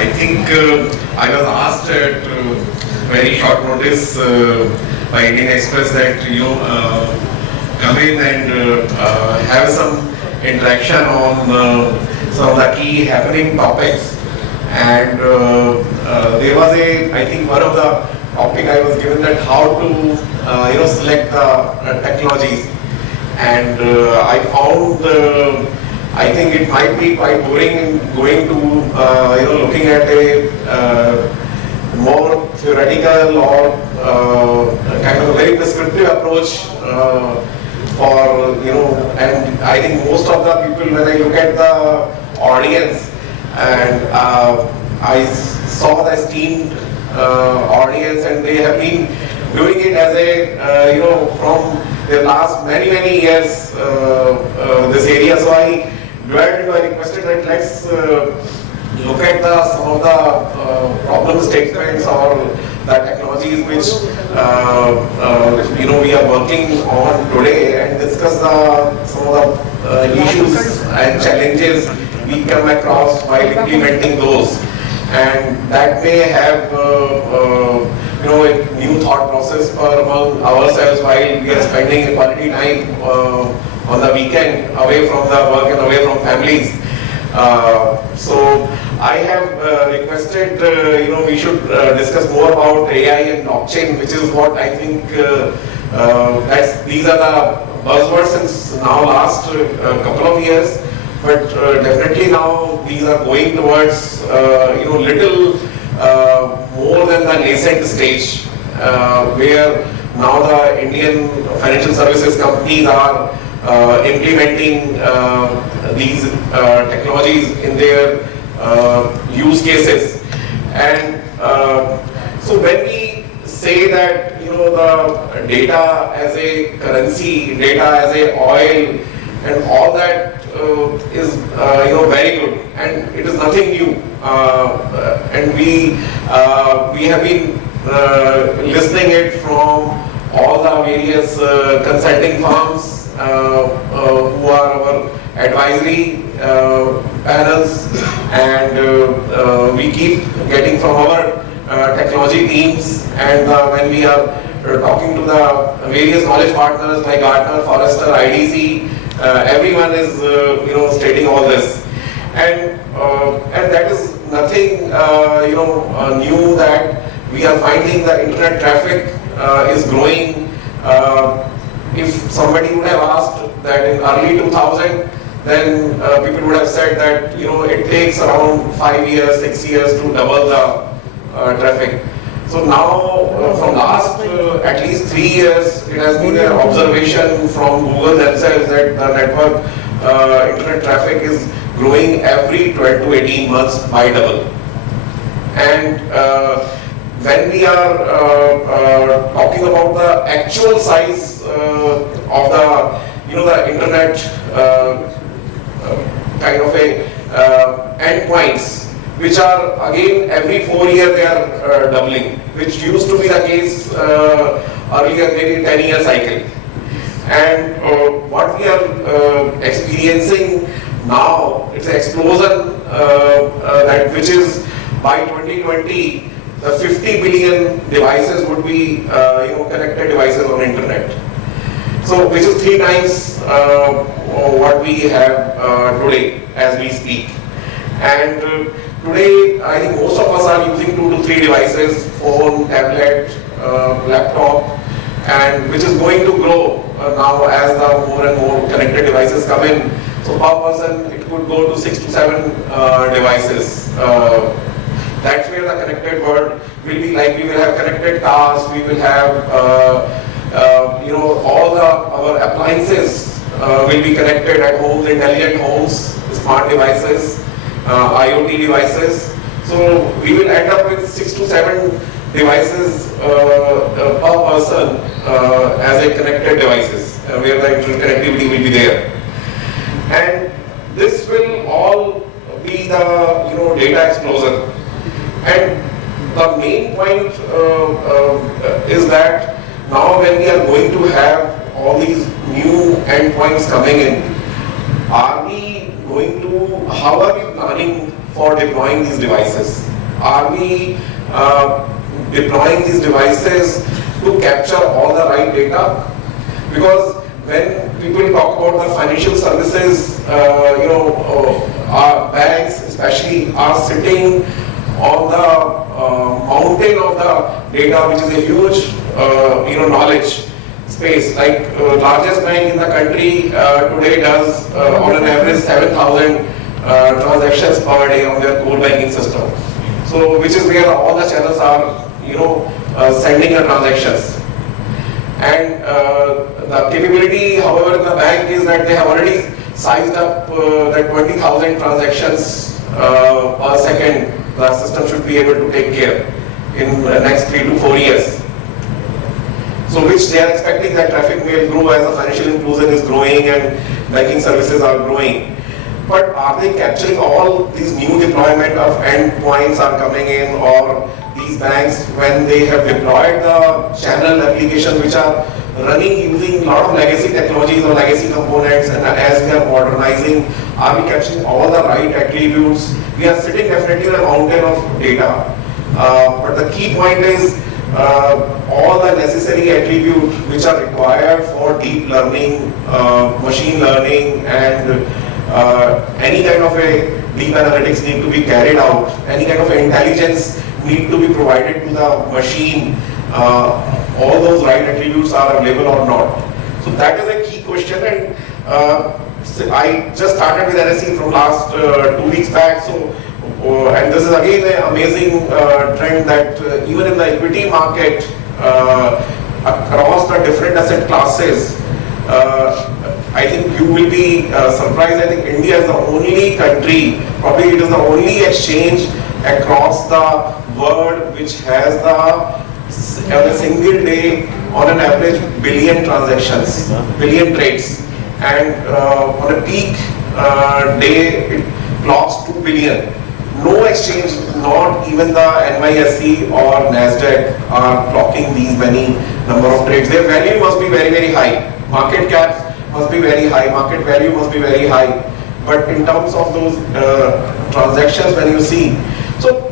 I think I was asked at very short notice by Indian Express that come in and have some interaction on some of the key happening topics. And there was I think one of the topic I was given that how to select the technologies, and I found I think it might be quite boring going to looking at a more theoretical or kind of a very prescriptive approach for and I think most of the people, when I look at the audience, and I saw the esteemed audience, and they have been doing it as a from the last many years this area. So I requested that let's look at some of the problem statements or the technologies which we are working on today, and discuss some of the issues and challenges we come across while implementing those, and that may have a new thought process among ourselves while we are spending quality time on the weekend away from the work and away from families. So I have requested we should discuss more about AI and blockchain, which is what I think these are the buzzwords since now last couple of years. But definitely now these are going towards little more than the nascent stage, where now the Indian financial services companies are implementing these technologies in their use cases. And so when we say that the data as a currency, data as a oil, and all that is very good, and it is nothing new, and we have been listening it from all the various consulting firms who are our advisory panels, and we keep getting from our technology teams, and when we are talking to the various knowledge partners like Gartner, Forrester, IDC, everyone is stating all this, and that is nothing new, that we are finding the internet traffic is growing. If somebody would have asked that in early 2000, then people would have said that it takes around 5 years, 6 years to double the traffic. So now, from last at least 3 years, it has been an observation from Google themselves that the network internet traffic is growing every 12 to 18 months by double. And when we are talking about the actual size of the internet kind of a endpoints, which are again every 4 years they are doubling, which used to be the case earlier, maybe 10-year cycle. And what we are experiencing now, it's an explosion that which is by 2020, the 50 billion devices would be connected devices on internet. So which is 3 times what we have today as we speak. And today, I think most of us are using 2 to 3 devices: phone, tablet, laptop, and which is going to grow now as the more and more connected devices come in. So per person, it could go to 6 to 7 devices. That's where the connected world will be like. We will have connected cars, we will have all our appliances will be connected at homes, intelligent homes, smart devices, IoT devices. So we will end up with 6 to 7 devices per person as a connected devices, where the interconnectivity will be there. And this will all be the data explosion. And the main point is that now when we are going to have all these new endpoints coming in, how are we planning for deploying these devices? Are we deploying these devices to capture all the right data? Because when people talk about the financial services, our banks especially are sitting on the mountain of the data, which is a huge, knowledge space. Like largest bank in the country today does on an average 7,000 transactions per day on their core banking system. So, which is where all the channels are, sending the transactions. And the capability, however, in the bank is that they have already sized up that 20,000 transactions per second. The system should be able to take care in the next 3 to 4 years. So, which they are expecting that traffic will grow as the financial inclusion is growing and banking services are growing. But are they capturing all these new deployment of endpoints are coming in, or these banks, when they have deployed the channel applications which are running using a lot of legacy technologies or legacy components, and as we are modernizing, are we capturing all the right attributes? We are sitting definitely on a mountain of data. But the key point is all the necessary attributes which are required for deep learning, machine learning, and any kind of a deep analytics need to be carried out, any kind of intelligence need to be provided to the machine, all those right attributes are available or not. So that is a key question, and I just started with NSE from last 2 weeks back. So and this is again an amazing trend that even in the equity market across the different asset classes, I think you will be surprised. I think India is the only country, probably it is the only exchange across the world which has a single day on an average billion transactions, billion trades, and on a peak day it clocks 2 billion. No exchange, not even the NYSE or NASDAQ are clocking these many number of trades. Their value must be very, very high. Market caps must be very high, market value must be very high. But in terms of those transactions, when you see, so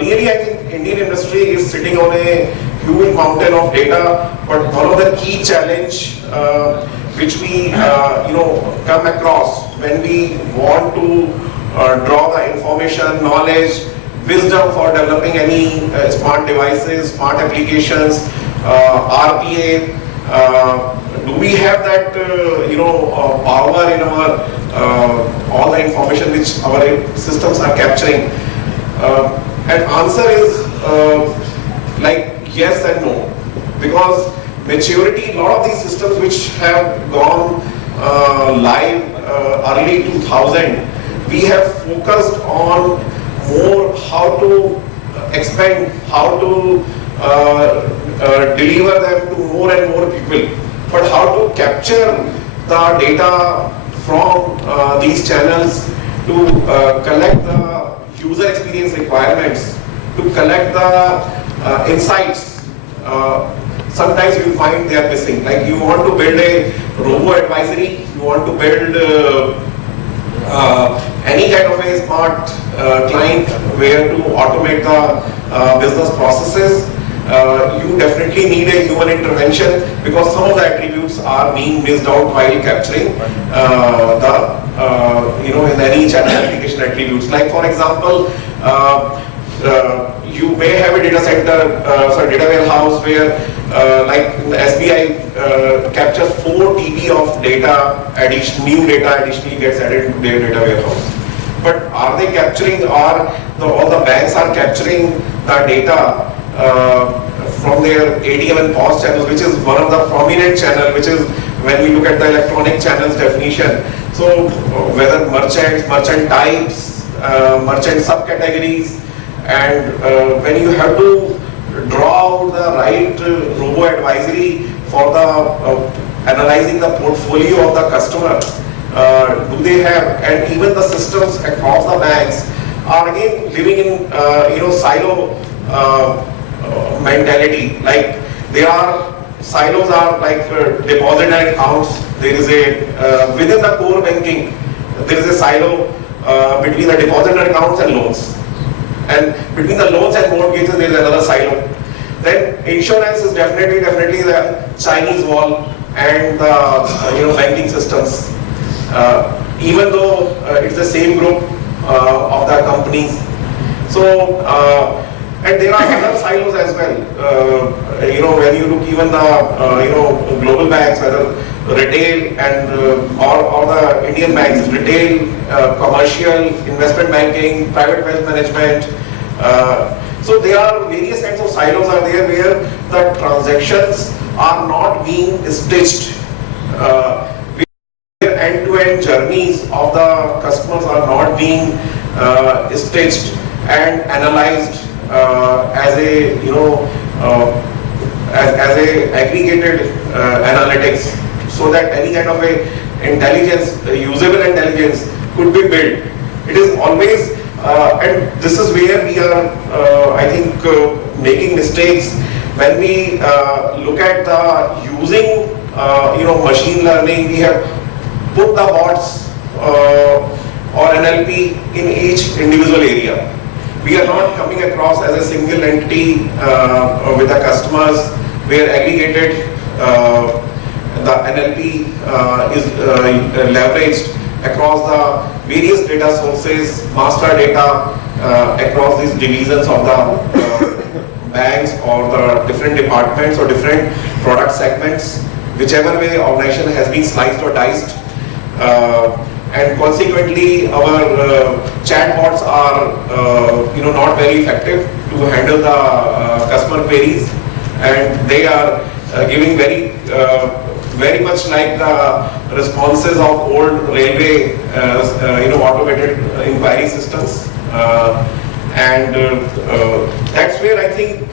really I think Indian industry is sitting on a huge mountain of data, but one of the key challenge which we come across when we want to draw the information, knowledge, wisdom for developing any smart devices, smart applications, RPA. Do we have that power in our all the information which our systems are capturing? And answer is like yes and no, because maturity, a lot of these systems which have gone live early 2000, we have focused on more how to expand, how to deliver them to more and more people, but how to capture the data from these channels to collect the user experience requirements, to collect the insights. Sometimes you find they are missing. Like you want to build a robo-advisory, you want to build any kind of a smart client where to automate the business processes. You definitely need a human intervention, because some of the attributes are being missed out while capturing in any channel application attributes. Like for example, you may have a data center, data warehouse where like the SBI captures 4 TB of data, new data additionally gets added to their data warehouse. But are they capturing, all the banks are capturing the data from their ATM and POS channels, which is one of the prominent channel, which is when we look at the electronic channels definition. So whether merchants, merchant types, merchant subcategories, and when you have to draw out the right robo-advisory for the analyzing the portfolio of the customer, do they have, and even the systems across the banks are again living in silo mentality. Like there are silos are like depository accounts. There is a within the core banking there is a silo between the depository accounts and loans. And between the loans and mortgages, there is another silo. Then insurance is definitely the Chinese wall and the banking systems. Even though it's the same group of the companies. So and there are other silos as well. When you look even the global banks, whether retail and or the Indian banks, retail, commercial, investment banking, private wealth management. So there are various kinds of silos are there where the transactions are not being stitched. End-to-end journeys of the customers are not being stitched and analyzed as a as a aggregated analytics, so that any kind of a intelligence, usable intelligence, could be built. It is always, and this is where we are, I think, making mistakes when we look at the using, machine learning. We have put the bots or NLP in each individual area. We are not coming across as a single entity with the customers where aggregated the NLP is leveraged across the various data sources, master data across these divisions of the banks or the different departments or different product segments, whichever way organization has been sliced or diced. And consequently, our chatbots are, not very effective to handle the customer queries, and they are giving very much like the responses of old railway, automated inquiry systems. And that's where I think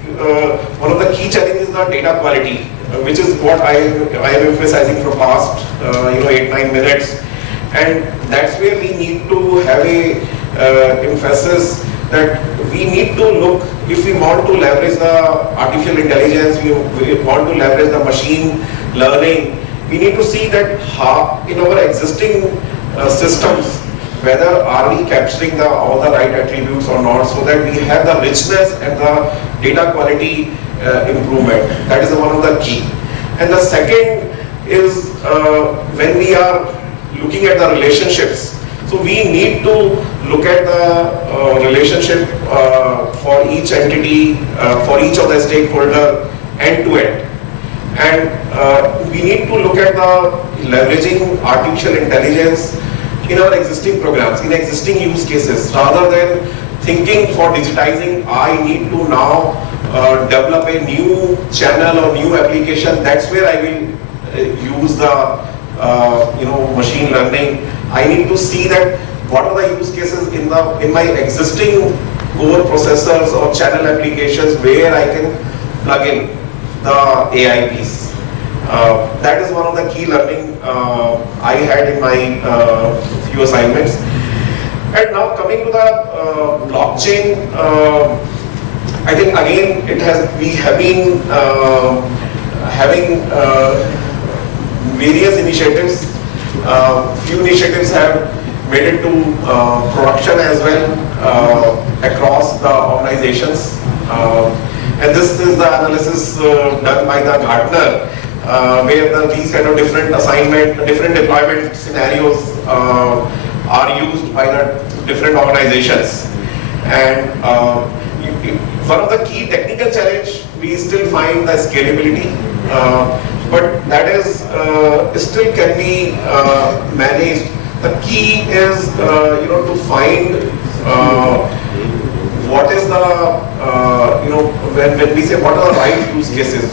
one of the key challenges is the data quality, which is what I am emphasizing for past 8-9 minutes. And that's where we need to have a emphasis that we need to look, if we want to leverage the artificial intelligence, we want to leverage the machine learning, we need to see that how in our existing systems, whether are we capturing all the right attributes or not, so that we have the richness and the data quality improvement. That is one of the key. And the second is when we are looking at the relationships. So we need to look at the relationship for each entity, for each of the stakeholder end to end. And we need to look at the leveraging artificial intelligence in our existing programs, in existing use cases, rather than thinking for digitizing, I need to now develop a new channel or new application. That's where I will use the machine learning. I need to see that what are the use cases in my existing core processors or channel applications where I can plug in the AI piece. That is one of the key learning I had in my few assignments. And now coming to the blockchain, I think again we have been having various initiatives. Few initiatives have made it to production as well across the organizations. And this is the analysis done by the Gartner, where these kind of different different deployment scenarios are used by the different organizations. And one of the key technical challenge, we still find the scalability. But that is still can be managed. The key is to find what is the when we say what are the right use cases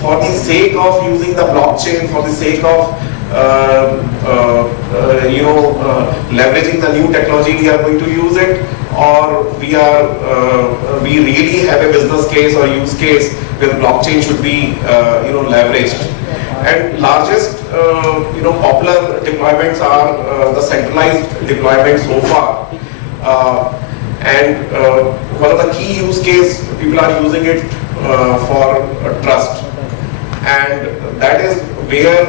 for the sake of using the blockchain, for the sake of leveraging the new technology, we are going to use it, or we really have a business case or use case where blockchain should be leveraged. And largest popular deployments are the centralized deployments so far. And one of the key use case, people are using it for trust, and that is where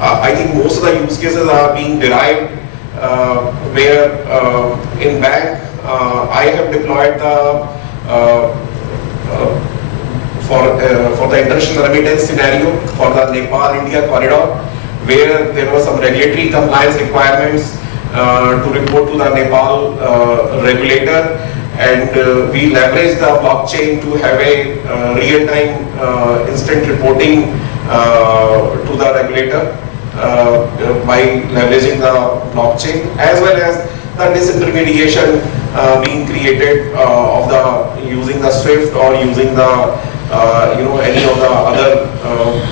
I think most of the use cases are being derived. Where in bank I have deployed the for the international remittance scenario for the Nepal-India corridor, where there were some regulatory compliance requirements to report to the Nepal regulator, and we leveraged the blockchain to have a real-time instant reporting to the regulator by leveraging the blockchain, as well as the disintermediation being created of the using the SWIFT or using the any of the other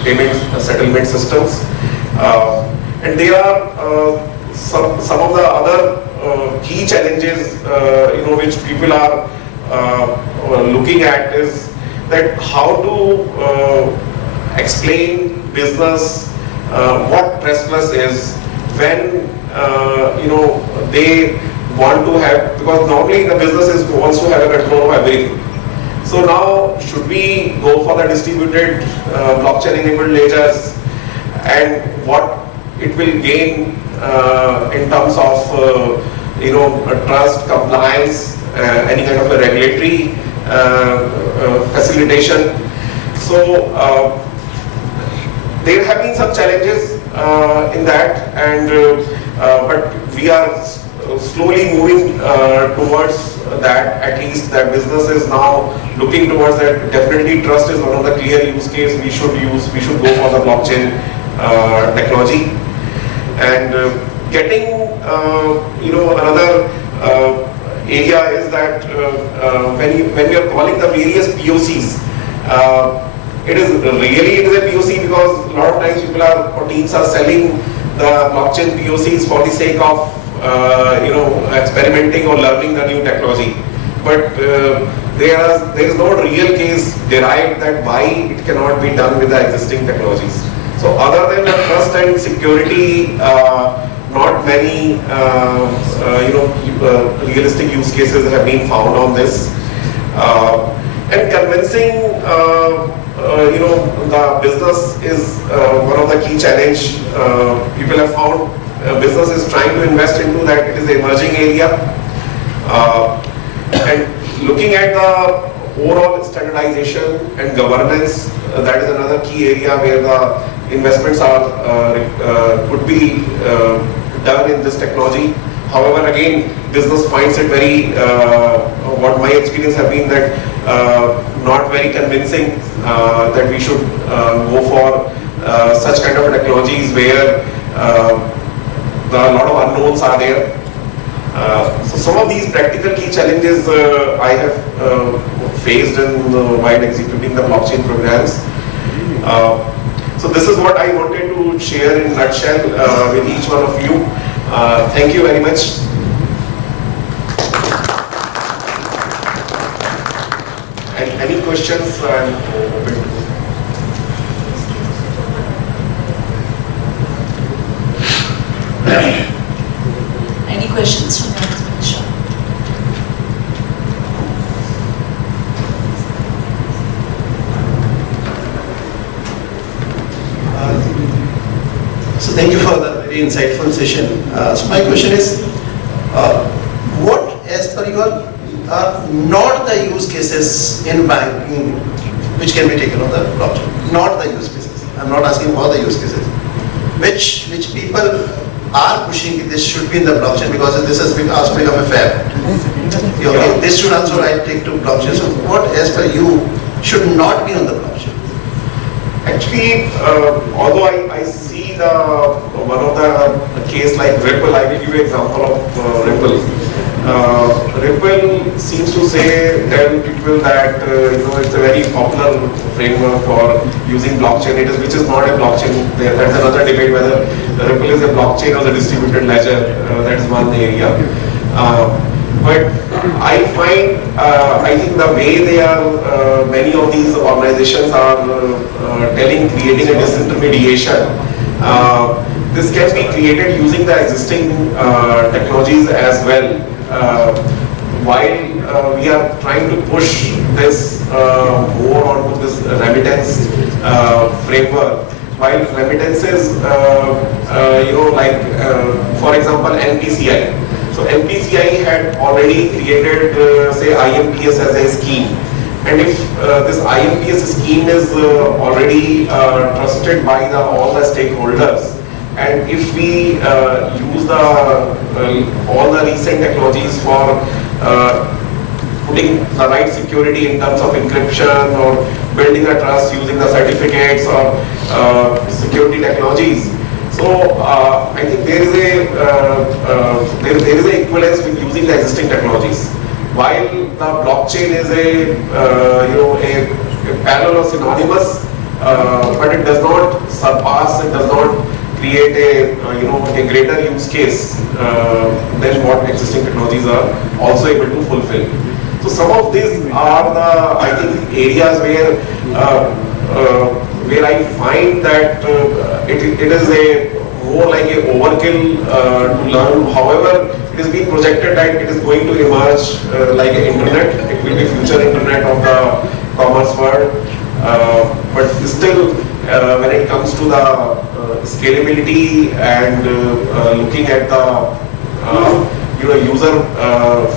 payment settlement systems. And there are some of the other key challenges which people are looking at is that how to explain business what Trust Plus is when they want to have, because normally the business wants to have a control of everything. So now, should we go for the distributed blockchain-enabled ledgers, and what it will gain in terms of trust, compliance, any kind of a regulatory facilitation. So there have been some challenges in that, and but we are slowly moving towards that. At least that business is now looking towards that. Definitely trust is one of the clear use case we should go for the blockchain technology. And getting another area is that when we are calling the various POCs, it is a POC because a lot of times people or teams are selling the blockchain POCs for the sake of experimenting or learning the new technology, but there is no real case derived that why it cannot be done with the existing technologies. So other than the trust and security, not many realistic use cases have been found on this, and convincing the business is one of the key challenge. People have found business is trying to invest into that. It is an emerging area, and looking at the overall standardization and governance, that is another key area where the investments are could be done in this technology. However, again, business finds it very, what my experience have been that not very convincing that we should go for such kind of technologies where a lot of unknowns are there. So some of these practical key challenges I have faced while executing the blockchain programs. So this is what I wanted to share in a nutshell with each one of you. Thank you very much. And any questions, I'm open to. Any questions from the audience? Sure. So thank you for the very insightful session. So my question is, what as per you are not the use cases in banking which can be taken on the blockchain? Not the use cases. I'm not asking for the use cases. Which people are pushing this should be in the blockchain because this has been also become a fad. Okay, this should also take to blockchain. So what as per you should not be on the blockchain? Actually, although I see one of the case like Ripple, I will give you an example of Ripple. Ripple seems to tell people that it's a very popular framework for using blockchain. Which is not a blockchain. That's another debate whether Ripple is a blockchain or a distributed ledger. That's one area. But I find, I think the way they are, many of these organizations are creating a disintermediation. This can be created using the existing technologies as well. While we are trying to push this more onto this remittance framework, while remittances, for example, NPCI. So NPCI had already created, say, IMPS as a scheme. And if this IMPS scheme is already trusted by all the stakeholders, and if we use all the recent technologies for putting the right security in terms of encryption or building a trust using the certificates or security technologies, so I think there is a equivalence with using the existing technologies. While the blockchain is a parallel or synonymous, but it does not surpass, it does not create a greater use case than what existing technologies are also able to fulfill. So some of these are the, I think, areas where I find that it is more like a overkill to learn. However, it is being projected that it is going to emerge like an internet. It will be future internet of the commerce world. But still, when it comes to the scalability and looking at the user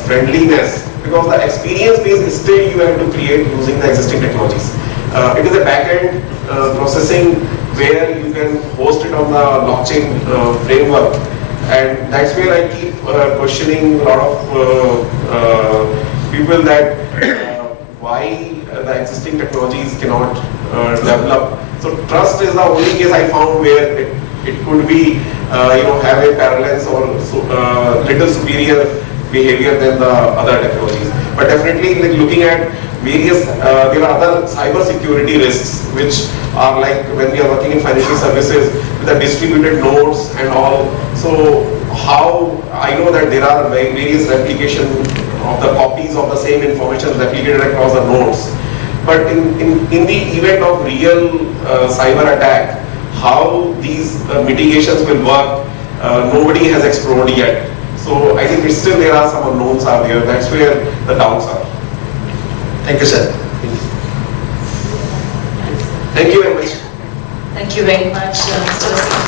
friendliness, because the experience base is still you have to create using the existing technologies. It is a back-end processing where you can host it on the blockchain framework, and that's where I keep questioning a lot of people that why the existing technologies cannot develop. So trust is the only case I found where it could be have a parallel or little superior behavior than the other technologies. But definitely, like, looking at various, there are other cyber security risks which are like when we are working in financial services with the distributed nodes and all. So how I know that there are various replication of the copies of the same information replicated across the nodes. But in the event of real cyber attack, how these mitigations will work, nobody has explored yet. So I think still there are some unknowns are there. That's where the doubts are. Thank you, sir. Thank you very much. Thank you very much, Mr.